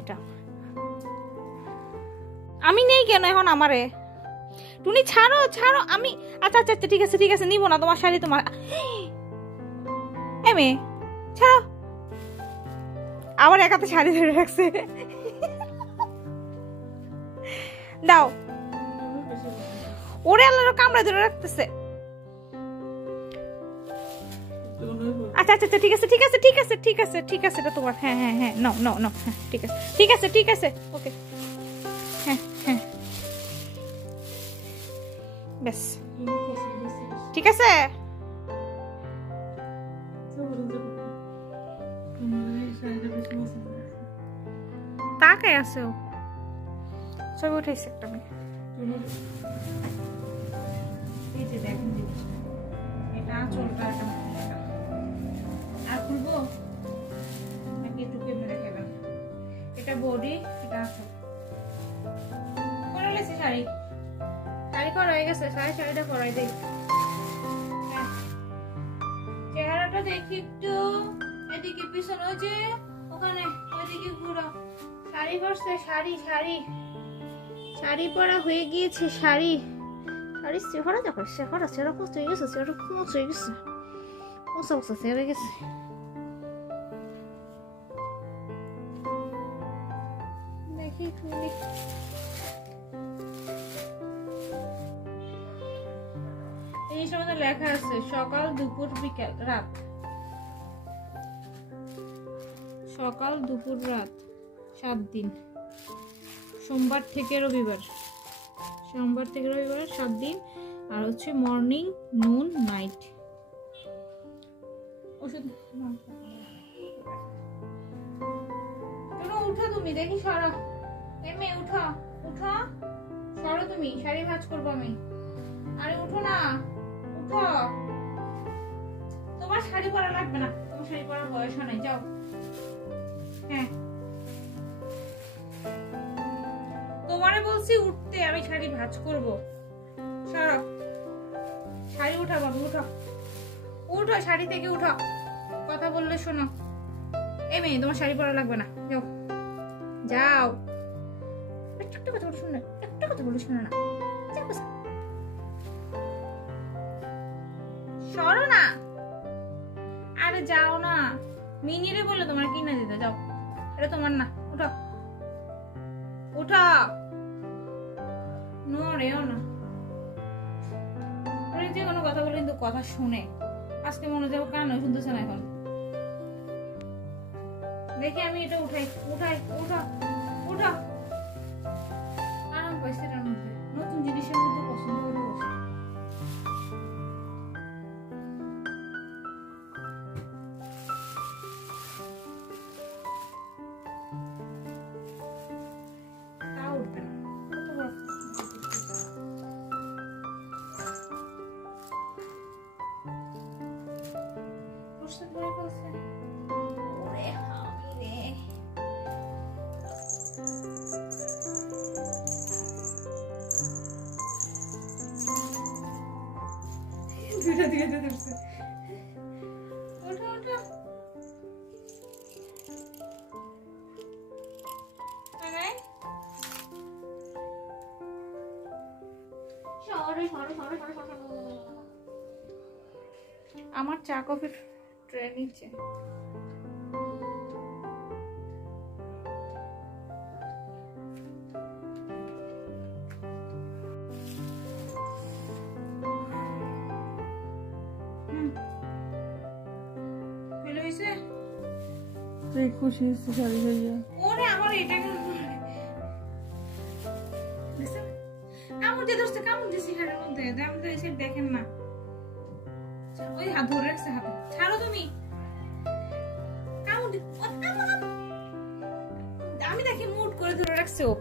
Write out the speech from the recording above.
এটা আমি নেই কেন এখন আমারে টুনি ছাড়ো ছাড়ো আমি আচ্ছা আচ্ছা আচ্ছা ঠিক আছে নিব না তোমার শাড়ি তোমার এমে ছাড়ো আবার একাতে শাড়ি ধরে রাখছে দাও ওরে আল্লাহর কামড়া ধরে রাখতেছে আচ্ছা আচ্ছা ঠিক আছে এটা তোমার হ্যাঁ নো ঠিক আছে ওকে হ্যাঁ বেশ ঠিক আছে তাকায় আছে ও ছবি উঠাইছে একটা মেয়ে এই যে দেখেন এটা চলটা আর খুলবো নাকি একটু মেরে খেলাম এটা বডি এটা আছে করে লেছি শাড়ি করা হয়ে গেছে শাড়িটা পরাই দেই চেহারাটা দেখি একটু এদিকে পিছনে যে ওখানে ওইদিকে ঘুরো শাড়ি পরছে শাড়ি পরা হয়ে গিয়েছে শাড়ি চেহারা দেখো চেহারা কষ্ট হয়ে গেছে চেহারা কোচ হয়ে গেছে কোচা চেহারা গেছে দেখি খুলি এই সময় লেখা আছে সকাল দুপুর বিকাল রাত সকাল দুপুর রাত 7 দিন সোমবার থেকে রবিবার 7 দিন আর হচ্ছে মর্নিং নুন নাইট ওষুধ চলো উঠো তুমি দেখি সরো এমে উঠো সরো তুমি শাড়ি ভাঁজ করবো আমি আরে উঠো না উঠো তোমার শাড়ি পরা লাগবে না তোমার শাড়ি পরার বয়স নাই যাও হ্যাঁ তোমারে বলছি উঠতে আমি শাড়ি ভাঁজ করব সরো শাড়ি উঠাবো উঠো শাড়ি থেকে উঠো কথা বললে শোনো এই মেয়ে তোমার শাড়ি পরা লাগবে না যাও একটা কথা বলে শুনে না সরো না আরে যাও না মিনিরে বললে তোমার কিনে দিতে যাও এটা তোমার না উঠো নড়েও না যে কোনো কথা বলে কিন্তু কথা শুনে আজকে মনে যাবো কানে শুনতেছে না এখন দেখি আমি এটা উঠাই আরাম পাইছে এটার মধ্যে নতুন জিনিসের মধ্যে পছন্দ করে বসে তা উঠবে না দুটা দিকে ধরছে ওঠো আরে আমার চা কফির ট্রে নিচে খুশি হচ্ছে শাড়ি ভাইয়া ওরে আমার এটা কামড় দিয়ে ধরছে কামড় দিয়েছি শাড়ির মধ্যে দাম তো এসে দেখেন না ওই হাত ধরে রাখছে হাতে ছাড়ো তুমি কামড় আমি দেখি মুড করে ধরে রাখছে ও